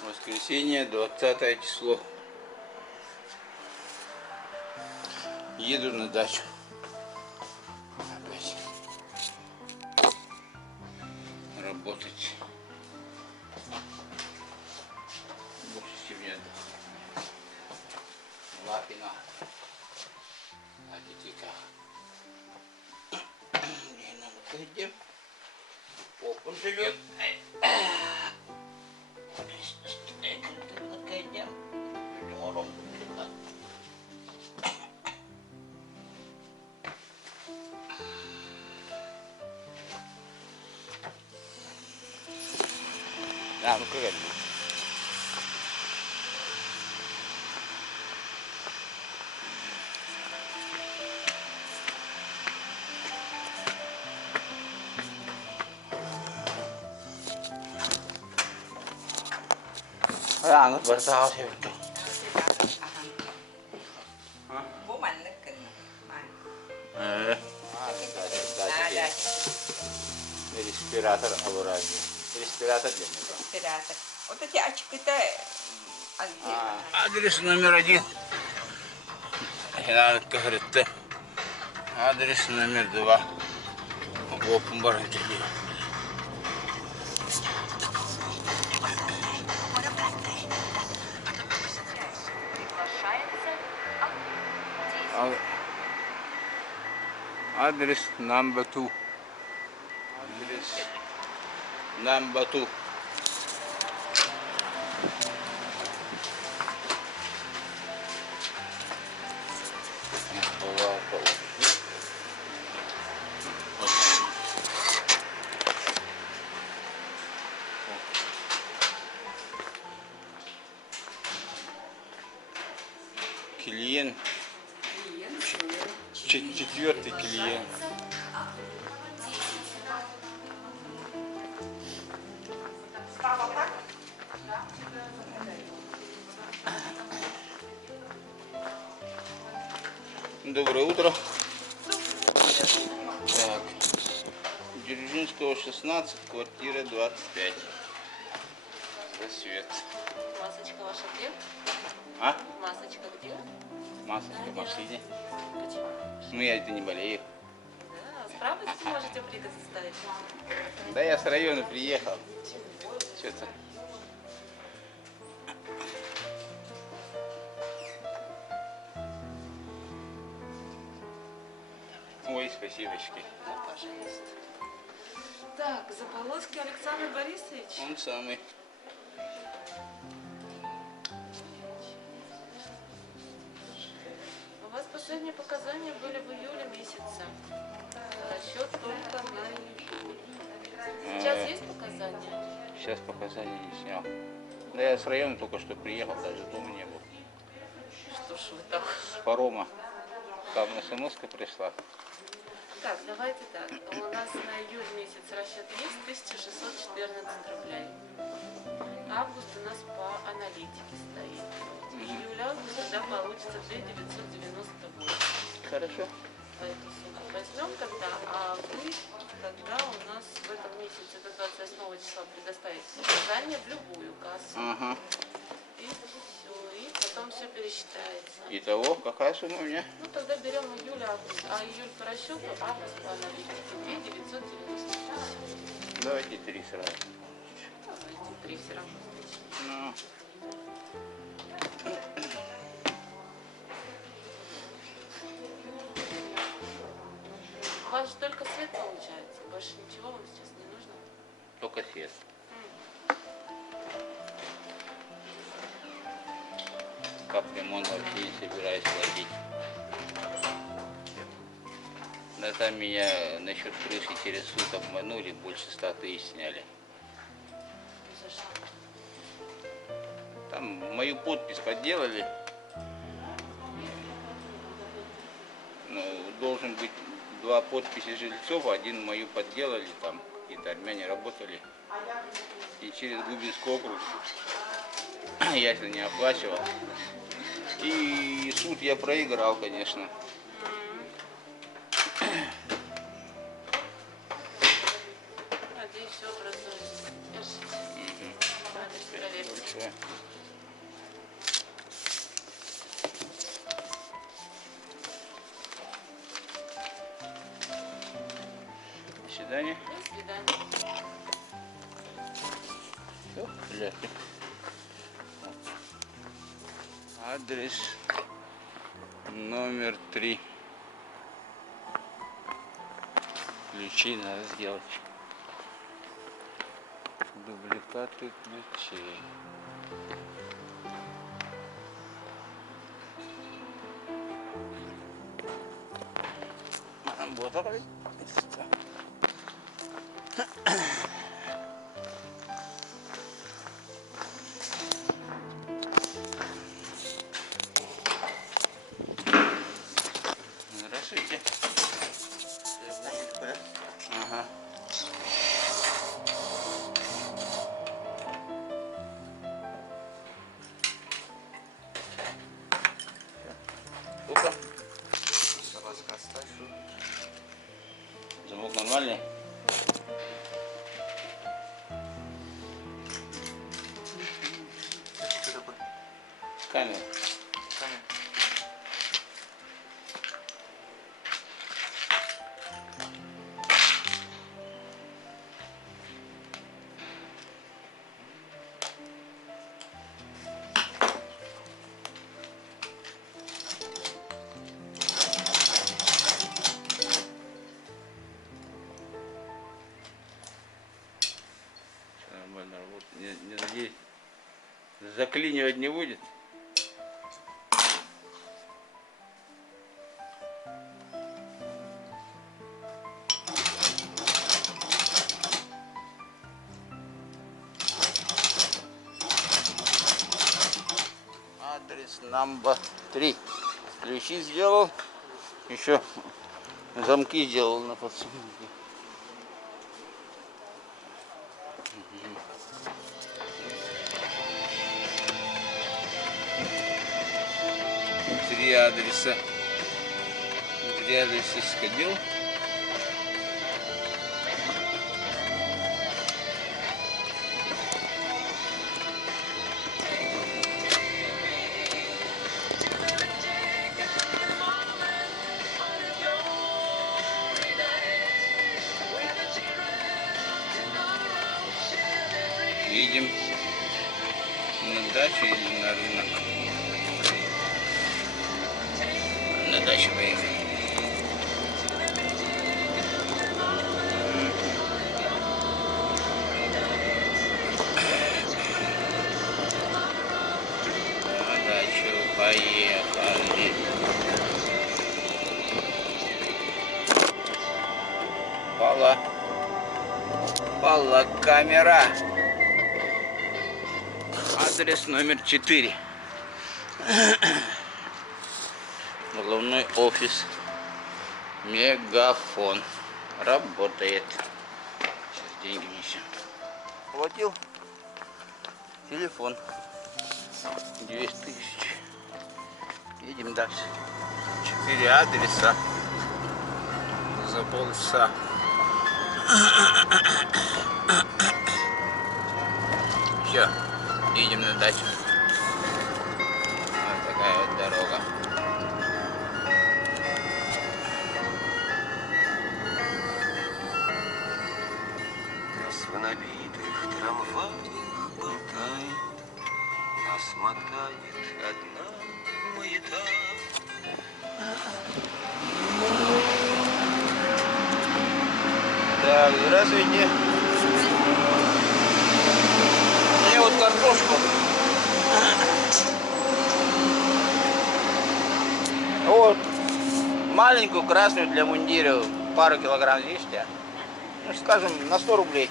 Воскресенье, 20 число. Еду на дачу. Опять работать. Больше сегодня Лапина. А детей-то не надо пойдем. Он живет. А, ну какая? Angat bertahu sih itu. Bố mạnh nó kinh mà. Ada. Респиратор образия. Респиратор для него. Респиратор. Вот эти очки то Адрес номер 1. Говорит, адрес номер 2. В Барантеле. Адрес number 2. Адрес number 2. Клиент. Четвертый клиент. Доброе утро. Так. Дзержинского 16, квартира 25. Рассвет. Масочка ваша где? А? Масочка где? Масочка в машине. Почему? Ну я это не болею. Да, справочку можете предоставить. Да я с района приехал. Что-то. Ой, спасибочки. Да, пожалуйста. Так, Заполоцкий Александр Борисович. Он самый. У вас последние показания были в июле месяце. Расчет только на июль. Сейчас есть показания? Сейчас показания не снял. Да я с района только что приехал, даже дома не был. Что ж вы так? С парома. Там смс-ка пришла. Так, давайте так. У нас на июль месяц расчет есть 1614 рублей. Август у нас по аналитике стоит. Июль-август тогда получится 2998. Хорошо. По этой сумме возьмем тогда, а вы тогда у нас в этом месяце до 28 числа предоставите показания в любую кассу. Ага. И все, и потом все пересчитается. Итого, какая сумма у меня? Ну тогда берем июль-август, а июль по расчету, август по аналитике 2998. Давайте 3 сразу. Давайте 3 все равно. Ну. У вас же только свет получается, больше ничего вам сейчас не нужно? Только свет. Капремонт вообще не собираюсь платить. Да там меня насчет крыши через суд обманули, больше 100 тысяч сняли. За что? Там мою подпись подделали. Ну, должен быть 2 подписи жильцов, 1 мою подделали, там какие-то армяне работали. И через Губинский округ я это не оплачивал. И суд я проиграл, конечно. Надеюсь, все образуется. Держите. Адрес проверьте. большое. До свидания. До свидания. Всё, приятно. Адрес номер 3. Ключи надо сделать. Дубликаты ключей. Работали. Здравствуйте. Ага. Сколько? Замок нормальный? Что такое? Камера. Камера. Всё нормально работает. Не надеюсь, заклинивать не будет. Адрес номер 3. Ключи сделал. Еще замки сделал на подсумке. Три адреса сходил. Едем на дачу или на рынок. На дачу поехали. На дачу поехали. Пала камера. Адрес номер 4. Головной офис. Мегафон. Работает. Сейчас деньги внесем. Платил. Телефон. 200 тысяч. Едем дальше. 4 адреса. За полчаса. Все. Едем на дачу. Вот такая вот дорога. Нас в набитых трамваях болтает, нас мотает одна маята. Так, здравствуйте. Мне вот картошку. Вот. Маленькую красную для мундира. Пару килограмм лишняя. Ну, скажем, на 100 рублей.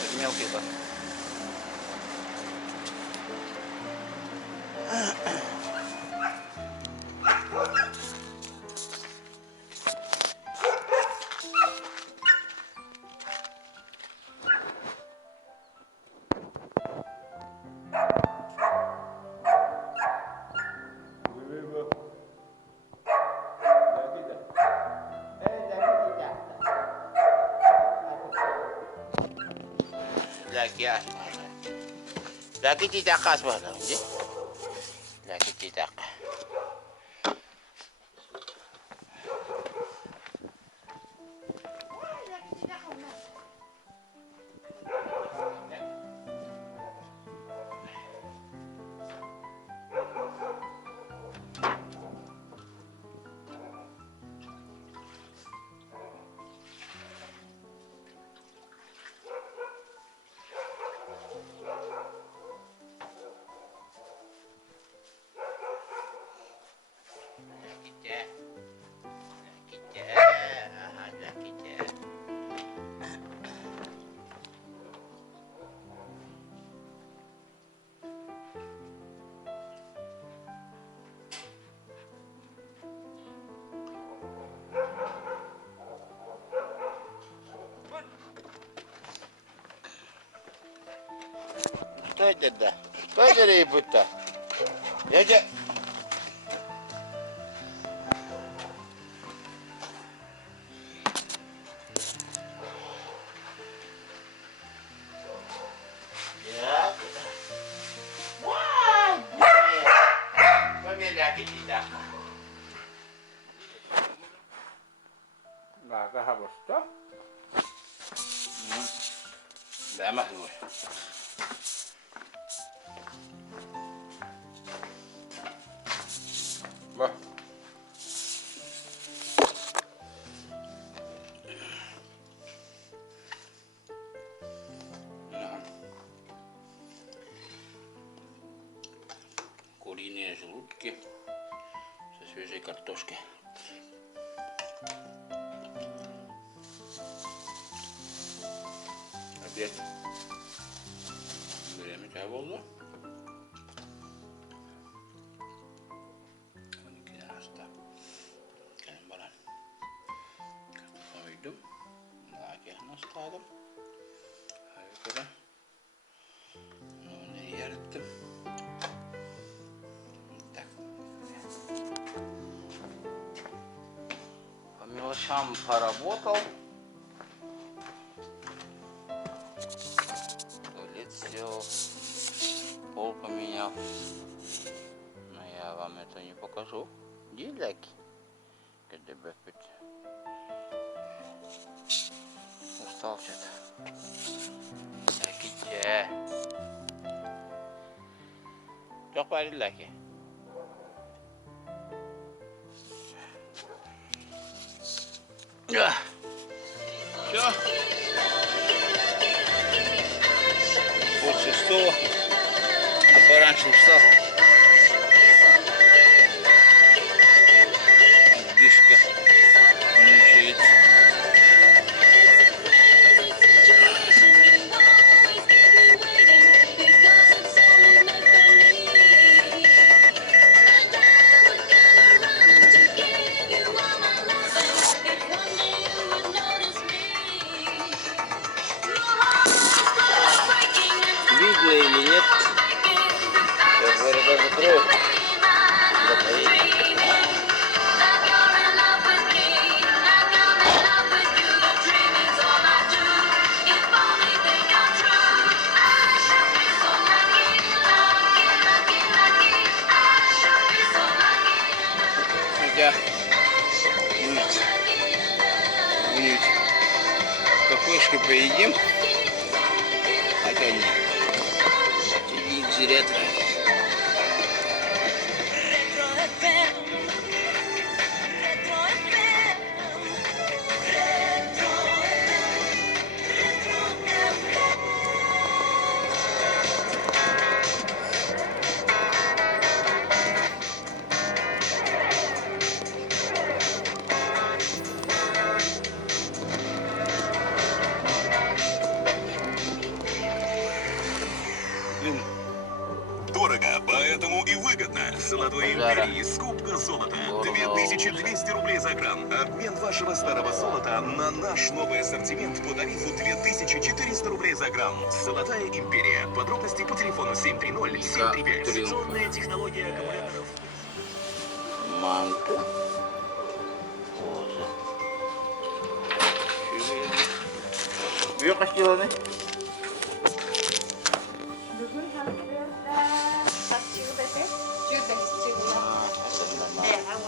Это мелкий-то. Для asmara. Lagi tidak asmara, nggih. Lagi tidak. Что это да? Что это ребята? Я Что? Да, махнул. Bah. Куриные желудки со свежей картошкой. Обед. Берем чай волну. Nostadım. Yukarı. Onu yaratım. Так. По мелочам поработал. Туалет сделал. Пол поменял. Но я вам это не покажу. Диляки. Когда бэкпит. Устал что-то. Sakitçe. Çok bariler ki. Все. Пол шестого. А пораньше устал. Отдышка мучается. Видно или нет? Сейчас города закроют. Хотя будет в кафешке поедим, а то нет. Сидит, зря тратит. Дорого, поэтому и выгодно. Золотой империи скупка золота. 2200 рублей за грамм. Обмен вашего старого золота на наш новый ассортимент по тарифу 2400 рублей за грамм. Золотая империя. Подробности по телефону 730-735. Черная технология аккумуляторов. Манка. Büyük kaç kilo ne? надо.